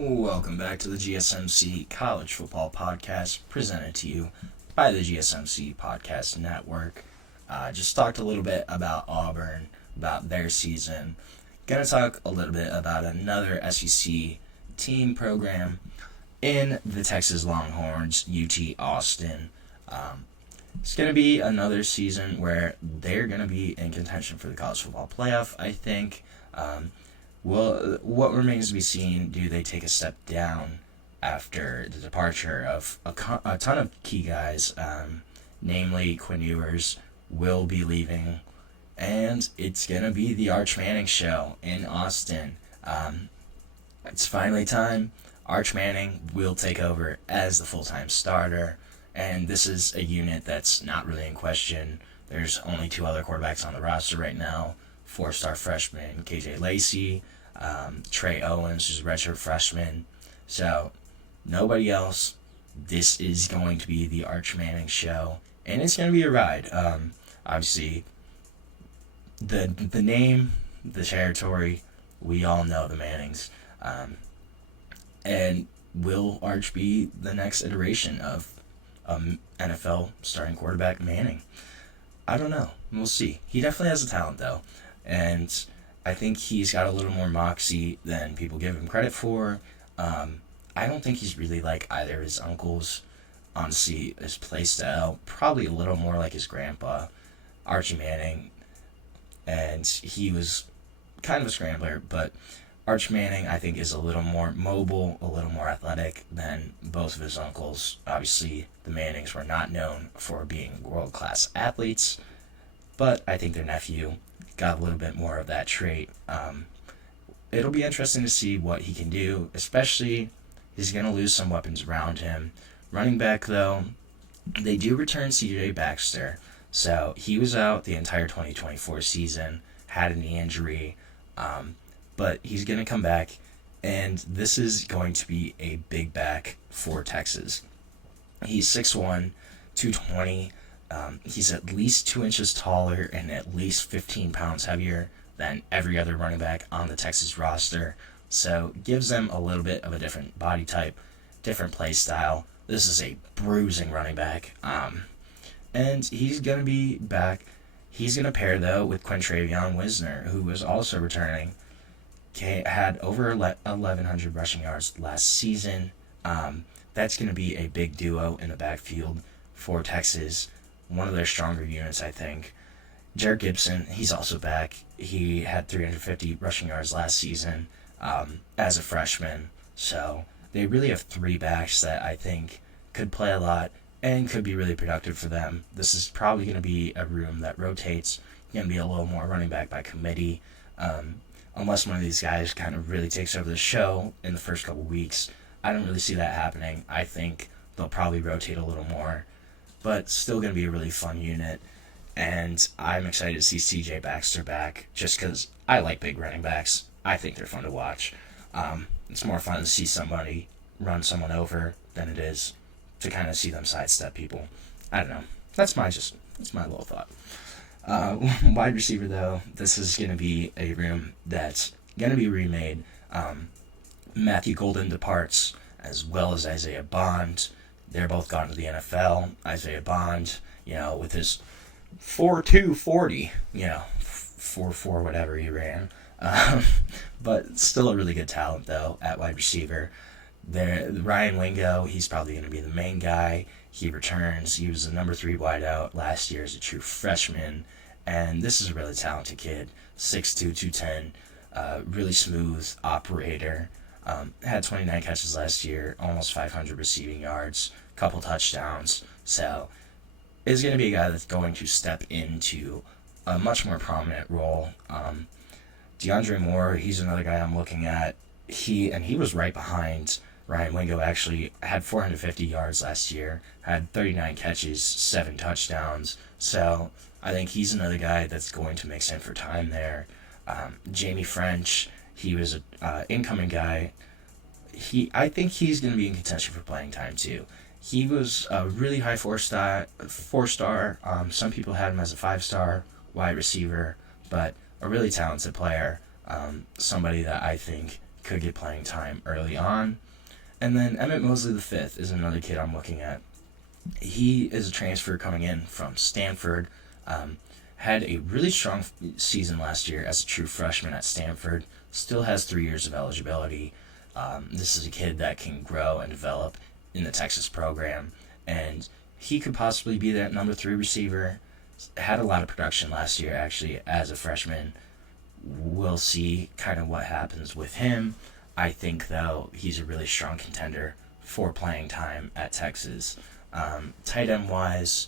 Welcome back to the GSMC College Football Podcast, presented to you by the GSMC Podcast Network. Just talked a little bit about Auburn, about their season. Gonna talk a little bit about another SEC team program in the Texas Longhorns, UT Austin. It's going to be another season where they're going to be in contention for the college football playoff, I think. Well, what remains to be seen, do they take a step down after the departure of a ton of key guys, namely Quintrevion will be leaving, and it's going to be the Arch Manning show in Austin. It's finally time. Arch Manning will take over as the full-time starter, and this is a unit that's not really in question. There's only two other quarterbacks on the roster right now, four-star freshman KJ Lacey, Trey Owens, who's a redshirt freshman. So, nobody else. This is going to be the Arch Manning show, and it's going to be a ride. Obviously, the name, the territory, we all know the Mannings. And will Arch be the next iteration of NFL starting quarterback Manning? I don't know. We'll see. He definitely has the talent, though. And I think he's got a little more moxie than people give him credit for. I don't think he's really like either of his uncles. Honestly, his play style, probably a little more like his grandpa, Archie Manning. And he was kind of a scrambler, but Arch Manning, I think, is a little more mobile, a little more athletic than both of his uncles. Obviously, the Mannings were not known for being world-class athletes, but I think their nephew got a little bit more of that trait. It'll be interesting to see what he can do, especially he's going to lose some weapons around him. Running back, though, they do return CJ Baxter, so he was out the entire 2024 season, had a knee injury, but he's going to come back, and this is going to be a big back for Texas. He's 6'1", 220. He's at least 2 inches taller and at least 15 pounds heavier than every other running back on the Texas roster. So gives them a little bit of a different body type, different play style. This is a bruising running back. And he's going to be back. He's going to pair, though, with Quintrevion Wisner, who was also returning. Had over 1,100 rushing yards last season. That's going to be a big duo in the backfield for Texas. One of their stronger units, I think. Jared Gibson, he's also back. He had 350 rushing yards last season as a freshman. So they really have three backs that I think could play a lot and could be really productive for them. This is probably going to be a room that rotates. Going to be a little more running back by committee. Unless one of these guys kind of really takes over the show in the first couple weeks. I don't really see that happening. I think they'll probably rotate a little more. But still going to be a really fun unit. And I'm excited to see CJ Baxter back just because I like big running backs. I think they're fun to watch. It's more fun to see somebody run someone over than it is to kind of see them sidestep people. I don't know. That's my little thought. Wide receiver, though, this is going to be a room that's going to be remade. Matthew Golden departs, as well as Isaiah Bond. They're both gone to the NFL. Isaiah Bond, with his 4.2 40, 4.4 whatever he ran. But still a really good talent, though, at wide receiver. Ryan Wingo, he's probably going to be the main guy. He returns. He was the number 3 wideout last year as a true freshman. And this is a really talented kid, 6'2", 210, really smooth operator. Had 29 catches last year, almost 500 receiving yards, couple touchdowns. So is going to be a guy that's going to step into a much more prominent role. DeAndre Moore, he's another guy I'm looking at. He was right behind Ryan Wingo, actually had 450 yards last year, had 39 catches, 7 touchdowns. So I think he's another guy that's going to mix in for time there. Jamie French, he was an incoming guy. I think he's going to be in contention for playing time too. He was a really high four-star. Some people had him as a 5-star wide receiver, but a really talented player. Somebody that I think could get playing time early on. And then Emmett Mosley the fifth is another kid I'm looking at. He is a transfer coming in from Stanford. Had a really strong season last year as a true freshman at Stanford. Still has 3 years of eligibility. This is a kid that can grow and develop in the Texas program, and he could possibly be that number 3 receiver. Had a lot of production last year, actually, as a freshman. We'll see kind of what happens with him. I think, though, he's a really strong contender for playing time at Texas. Tight end wise,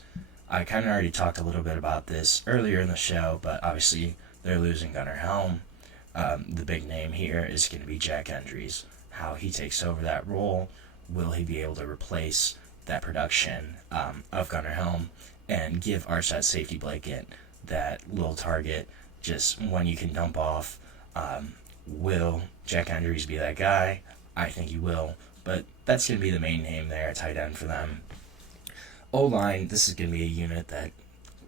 I kind of already talked a little bit about this earlier in the show, but obviously they're losing Gunnar Helm. The big name here is going to be Jack Endries. How he takes over that role, will he be able to replace that production of Gunnar Helm and give Arch that safety blanket, that little target, just one you can dump off? Will Jack Endries be that guy? I think he will, but that's going to be the main name there, tight end for them. O-line, this is going to be a unit that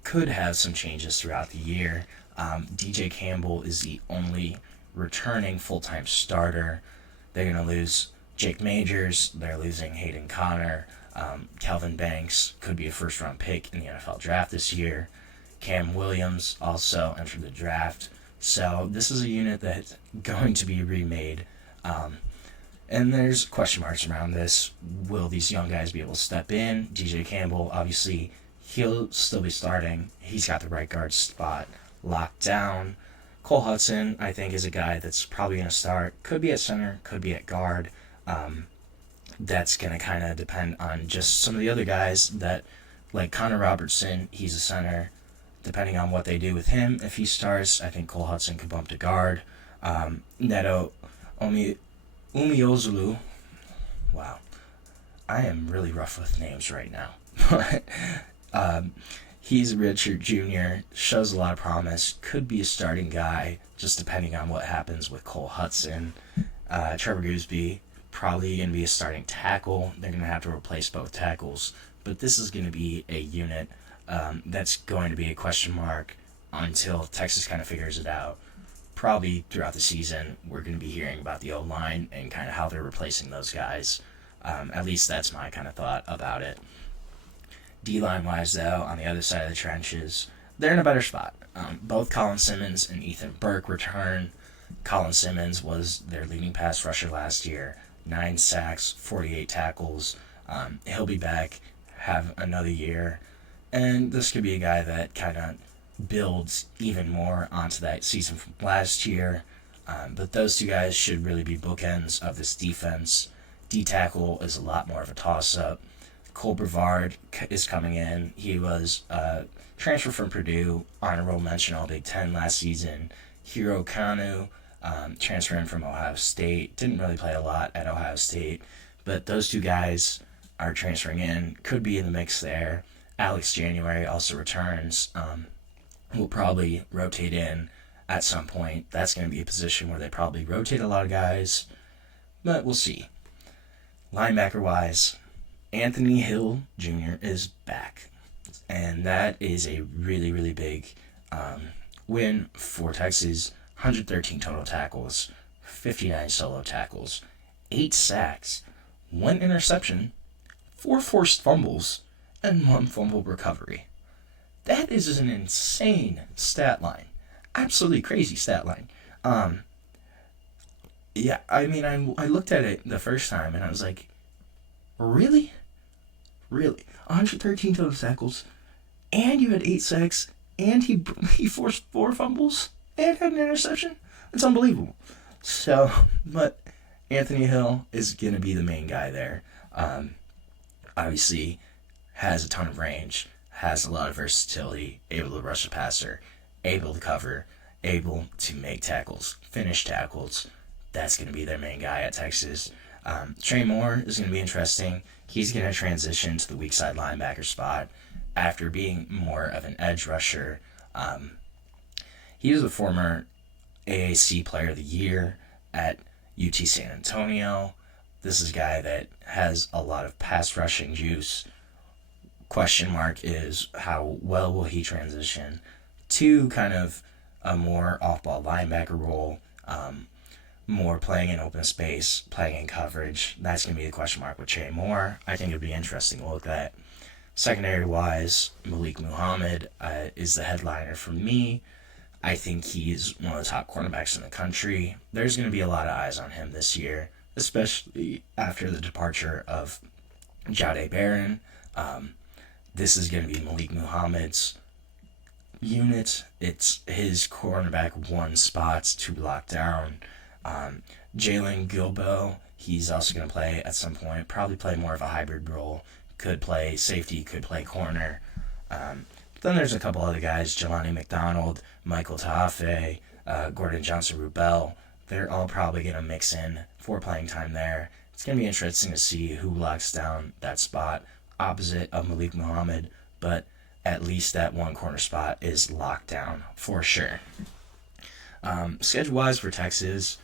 could have some changes throughout the year. DJ Campbell is the only returning full-time starter. They're going to lose Jake Majors. They're losing Hayden Connor. Calvin Banks could be a first-round pick in the NFL draft this year. Cam Williams also entered the draft. So this is a unit that's going to be remade. And there's question marks around this. Will these young guys be able to step in? DJ Campbell, obviously, he'll still be starting. He's got the right guard spot locked down. Cole Hutson, I think, is a guy that's probably going to start. Could be at center, could be at guard. That's going to kind of depend on just some of the other guys that, like Connor Robertson, he's a center. Depending on what they do with him, if he starts, I think Cole Hutson could bump to guard. Neto Umeozulu. Wow. I am really rough with names right now. But he's a redshirt junior, shows a lot of promise, could be a starting guy, just depending on what happens with Cole Hutson. Trevor Gooseby, probably going to be a starting tackle. They're going to have to replace both tackles. But this is going to be a unit that's going to be a question mark until Texas kind of figures it out. Probably throughout the season, we're going to be hearing about the O-line and kind of how they're replacing those guys. At least that's my kind of thought about it. D-line wise, though, on the other side of the trenches, they're in a better spot. Both Colin Simmons and Ethan Burke return. Colin Simmons was their leading pass rusher last year. 9 sacks, 48 tackles. He'll be back, have another year. And this could be a guy that kind of builds even more onto that season from last year. But those two guys should really be bookends of this defense. D-tackle is a lot more of a toss-up. Cole Brevard is coming in. He was transferred from Purdue, honorable mention All Big Ten last season. Hero Kanu, transferring from Ohio State. Didn't really play a lot at Ohio State. But those two guys are transferring in. Could be in the mix there. Alex January also returns. Will probably rotate in at some point. That's going to be a position where they probably rotate a lot of guys. But we'll see. Linebacker-wise, Anthony Hill Jr. is back. And that is a really, really big win for Texas. 113 total tackles, 59 solo tackles, 8 sacks, 1 interception, 4 forced fumbles, and 1 fumble recovery. That is an insane stat line. Absolutely crazy stat line. Yeah, I mean, I looked at it the first time and I was like, really? Really? 113 total tackles, and you had 8 sacks, and he forced 4 fumbles, and had an interception? It's unbelievable. So, but Anthony Hill is going to be the main guy there. Obviously, has a ton of range, has a lot of versatility, able to rush the passer, able to cover, able to make tackles, finish tackles. That's going to be their main guy at Texas. Trey Moore is going to be interesting. He's going to transition to the weak side linebacker spot after being more of an edge rusher. He was a former AAC Player of the Year at UT San Antonio. This is a guy that has a lot of pass rushing juice. Question mark is how well will he transition to kind of a more off-ball linebacker role. more playing in open space, playing in coverage. That's going to be the question mark with Trey Moore. I think it would be interesting to look at. Secondary-wise, Malik Muhammad is the headliner for me. I think he's one of the top cornerbacks in the country. There's going to be a lot of eyes on him this year, especially after the departure of Jahdae Barron. This is going to be Malik Muhammad's unit. It's his cornerback one spots to lock down. Jalen Gilbo, he's also going to play at some point, probably play more of a hybrid role. Could play safety, could play corner. Then there's a couple other guys, Jelani McDonald, Michael Tafe, Gordon Johnson-Rubel. They're all probably going to mix in for playing time there. It's going to be interesting to see who locks down that spot opposite of Malik Muhammad, but at least that one corner spot is locked down for sure. Schedule-wise for Texas,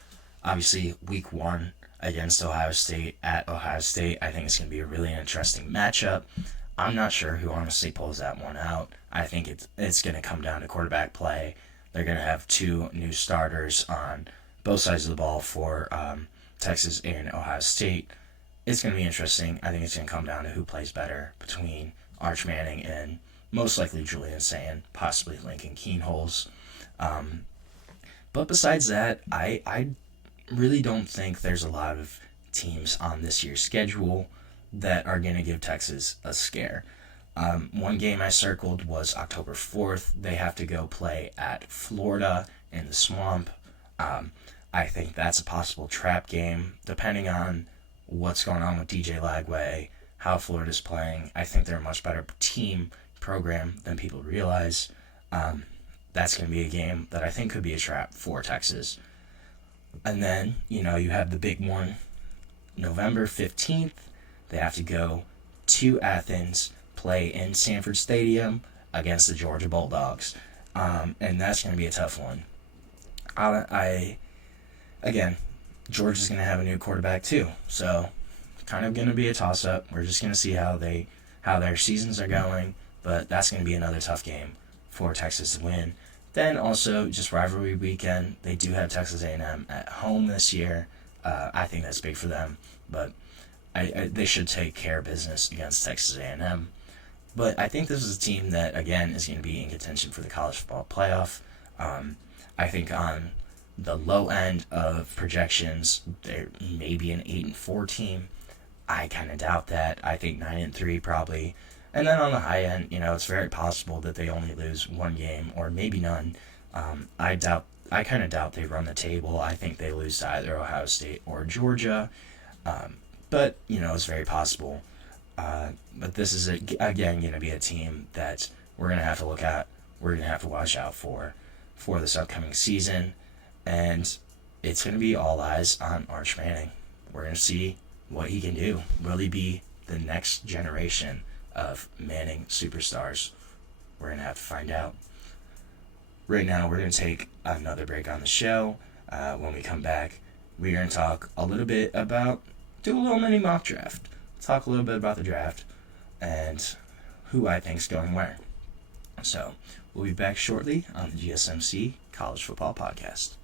obviously week 1 against Ohio State at Ohio State. I think it's going to be a really interesting matchup. I'm not sure who honestly pulls that one out. I think it's going to come down to quarterback play. They're going to have 2 new starters on both sides of the ball for Texas and Ohio State. It's going to be interesting. I think it's going to come down to who plays better between Arch Manning and most likely Julian Sand, possibly Lincoln Keenholz. But besides that, I really don't think there's a lot of teams on this year's schedule that are going to give Texas a scare. One game I circled was October 4th. They have to go play at Florida in the Swamp. I think that's a possible trap game, depending on what's going on with DJ Lagway, how Florida's playing. I think they're a much better team program than people realize. That's going to be a game that I think could be a trap for Texas. And then, you have the big one, November 15th. They have to go to Athens, play in Sanford Stadium against the Georgia Bulldogs. And that's going to be a tough one. Again, Georgia's going to have a new quarterback too. So, kind of going to be a toss-up. We're just going to see how their seasons are going. But that's going to be another tough game for Texas to win. Then also, just rivalry weekend, they do have Texas A&M at home this year. I think that's big for them. But they should take care of business against Texas A&M. But I think this is a team that, again, is going to be in contention for the college football playoff. I think on the low end of projections, there may be an 8-4 team. I kind of doubt that. I think 9-3 probably. And then on the high end, it's very possible that they only lose one game or maybe none. I kind of doubt they run the table. I think they lose to either Ohio State or Georgia. But, it's very possible. But this is, again, going to be a team that we're going to have to look at. We're going to have to watch out for this upcoming season. And it's going to be all eyes on Arch Manning. We're going to see what he can do. Will he be the next generation of Manning superstars? We're going to have to find out. Right now, we're going to take another break on the show. When we come back, we're going to talk a little bit do a little mini mock draft. Talk a little bit about the draft and who I think is going where. So, we'll be back shortly on the GSMC College Football Podcast.